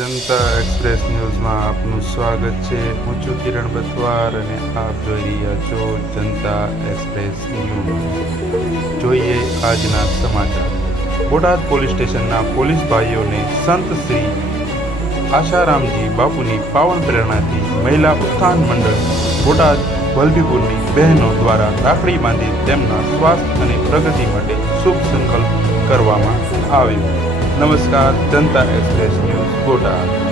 જનતા express ન્યૂઝમાં આપનું સ્વાગત છે। હું છું કિરણ બથવાર અને આપ જોઈ રહ્યા છો જનતા એક્સપ્રેસ ન્યૂઝ। જોઈએ આજના સમાચાર। બોટાદ પોલીસ સ્ટેશનના પોલીસ ભાઈઓને સંત શ્રી આશારામજી બાપુની પાવન પ્રેરણાથી મહિલા ઉત્થાન મંડળ બોટાદ વલભીપુરની બહેનો દ્વારા રાખડી બાંધી તેમના સ્વાસ્થ્ય અને પ્રગતિ માટે શુભ સંકલ્પ કરવામાં આવ્યો। નમસ્કાર, જનતા એક્સપ્રેસ ન્યૂઝ બોટાદ।